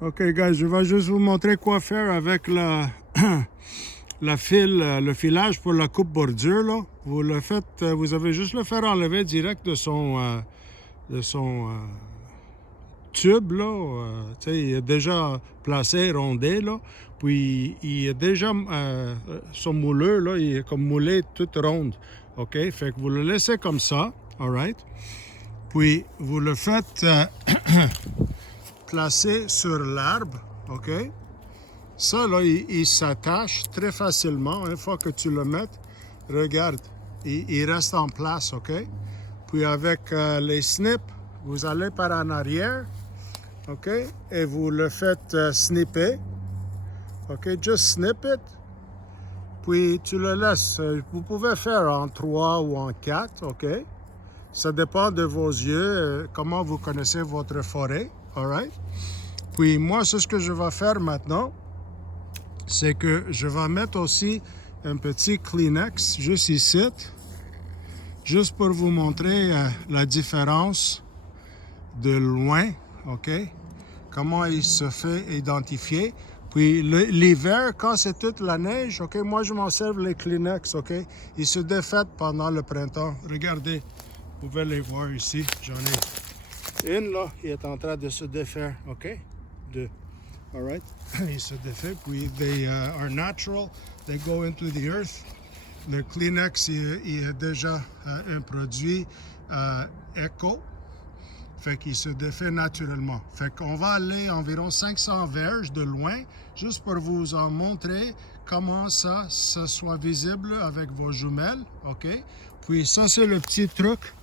Ok, guys, je vais juste vous montrer quoi faire avec le filage pour la coupe bordure. Là. Vous le faites, vous avez juste le faire enlever direct de son tube. Là. Il est déjà placé, rondé. Là. Puis il est déjà son mouleur, là, il est comme moulé toute ronde. Ok, fait que vous le laissez comme ça, alright. Puis vous le faites placer sur l'arbre, ok. Ça là, il s'attache très facilement une fois que tu le mets. Regarde, il reste en place, ok. Puis avec les snips, vous allez par en arrière, ok, et vous le faites snipper, ok. Just snip it. Puis tu le laisses. Vous pouvez faire en 3 ou en 4, ok. Ça dépend de vos yeux, comment vous connaissez votre forêt, alright. Puis moi, ce que je vais faire maintenant, c'est que je vais mettre aussi un petit Kleenex juste ici, juste pour vous montrer la différence de loin, ok? Comment il se fait identifier. Puis l'hiver, quand c'est toute la neige, ok, moi je m'en sers les Kleenex, ok? Ils se défaitent pendant le printemps. Regardez, vous pouvez les voir ici. J'en ai une là, qui est en train de se défaire, ok? Deux. All right? Il se défait, puis they are natural, they go into the earth. Le Kleenex, il est déjà un produit éco, fait qu'il se défait naturellement. Fait qu'on va aller environ 500 verges de loin, juste pour vous en montrer comment ça soit visible avec vos jumelles, ok? Puis ça, c'est le petit truc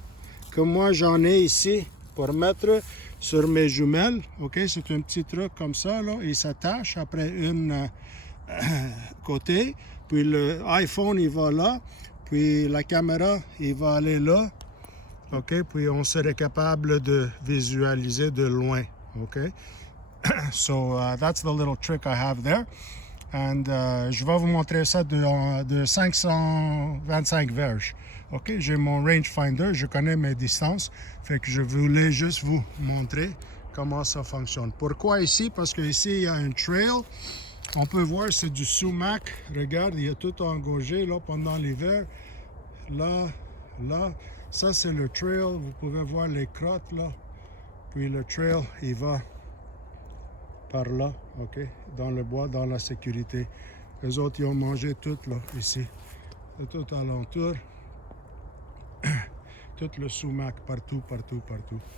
que moi j'en ai ici pour mettre sur mes jumelles, ok, c'est un petit truc comme ça, là, il s'attache après une côté, puis le iPhone il va là, puis la caméra il va aller là, ok, puis on serait capable de visualiser de loin, ok. So that's the little trick I have there, and je vais vous montrer ça de 525 verges. Ok, j'ai mon rangefinder, je connais mes distances, fait que je voulais juste vous montrer comment ça fonctionne. Pourquoi ici? Parce que ici il y a un trail, on peut voir c'est du sumac, regarde, il est tout engorgé là pendant l'hiver, là, ça c'est le trail, vous pouvez voir les crottes là, puis le trail il va par là, ok, dans le bois, dans la sécurité. Les autres ils ont mangé tout là, ici, tout alentour. Tout le sumac, partout,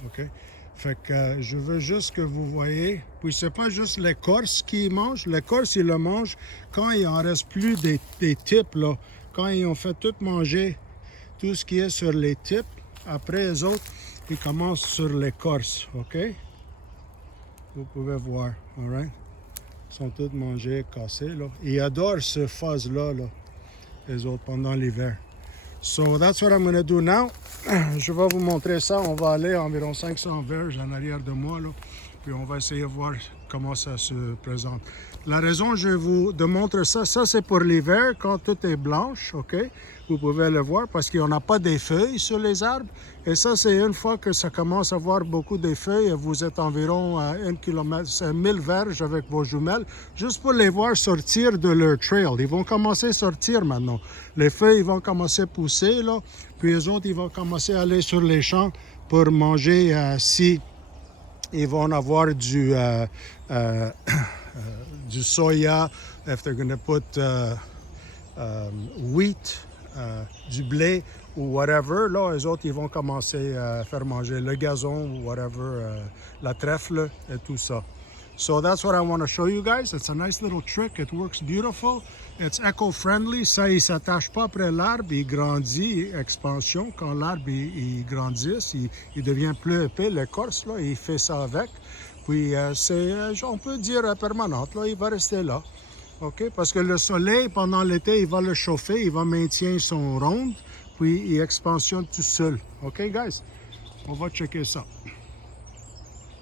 ok? Fait que je veux juste que vous voyez, puis c'est pas juste l'écorce qu'ils mangent, l'écorce ils le mangent quand il en reste plus des tips, là. Quand ils ont fait tout manger, tout ce qui est sur les tips, après les autres, ils commencent sur l'écorce, ok? Vous pouvez voir, alright? Ils sont tous mangés, cassés, là. Ils adorent ce phase-là, là, les autres, pendant l'hiver. So that's what I'm going to do now. Je vais vous montrer ça. On va aller environ 500 verges en arrière de moi, là. Puis on va essayer de voir comment ça se présente. La raison je vous montre ça, c'est pour l'hiver quand tout est blanche, ok? Vous pouvez le voir parce qu'il n'y en a pas des feuilles sur les arbres. Et ça, c'est une fois que ça commence à avoir beaucoup de feuilles, vous êtes environ à 1 km, 1000 verges avec vos jumelles, juste pour les voir sortir de leur trail. Ils vont commencer à sortir maintenant. Les feuilles vont commencer à pousser, là, puis les autres, ils vont commencer à aller sur les champs pour manger si ils vont avoir du soya, if they're going to put wheat, du blé ou whatever, là, les autres, ils vont commencer à faire manger le gazon ou whatever, la trèfle et tout ça. So that's what I want to show you guys. It's a nice little trick. It works beautiful. It's eco-friendly. Ça, il ne s'attache pas après l'arbre. Il grandit, expansion. Quand l'arbre il grandit, il devient plus épais, l'écorce, là. Il fait ça avec. Puis, c'est, on peut dire, permanente. Là, il va rester là. OK? Parce que le soleil, pendant l'été, il va le chauffer. Il va maintenir son ronde. Puis, il expansionne tout seul. OK, guys? On va checker ça.